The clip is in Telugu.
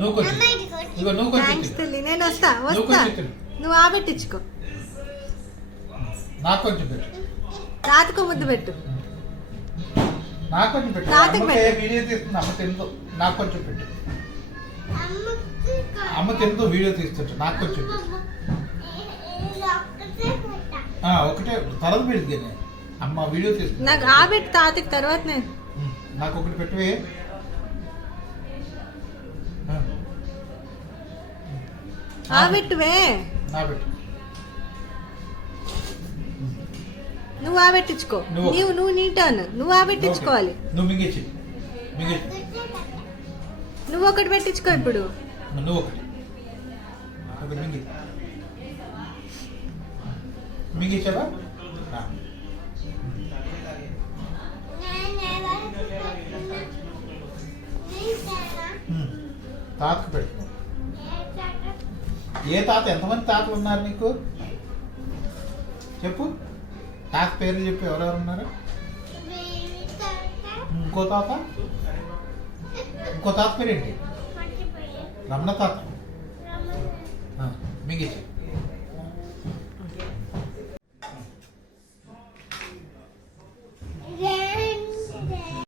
నువ్వు కొంచెం ఇగో నువ్వు థ్యాంక్స్ కొంచెం తల్లి, నేను వస్తా వస్తా. నువ్వు ఆబెట్టించుకో. నాకు కొంచెం పెట్టు. తాతకు ముద్దు పెట్టు. నాకు కొంచెం పెట్టు. తాతకి అమ్మకి పెట్టు. వీడియో తీస్తుంది, అమ్మ తిందు. నాకు కొంచెం పెట్టు. అమ్మ తిందు, వీడియో తీస్తుంట. నాకు కొంచెం పెట్టు. ఒకటే తర్వాత పెడితే అమ్మ వీడియో తీస్తుంది. నాకు ఆబెట్టు తాతకి, తర్వాత నేను. నాకు ఒకటి పెట్టువే. ఆబెట్టువే. నా పెట్టు. నువ్వు ఆబెట్టించుకో. నువ్వు. నువ్వు నీ టర్న్. నువ్వు ఆబెట్టించుకోవాలి. నువ్వు మింగేసి మింగేసి నువ్వు ఒకటి పెట్టించుకో ఇప్పుడు. నువ్వు ఒకటి ఒకటి మింగి మింగించావా? తాతకు పెట్టు. ఏ తాత? ఎంతమంది తాతలు ఉన్నారు నీకు? చెప్పు, తాత పేర్లు చెప్పు. ఎవరెవరు ఉన్నారు? ఇంకో తాత? ఇంకో తాత పేరేంటి? రమణ తాత. మింగించు.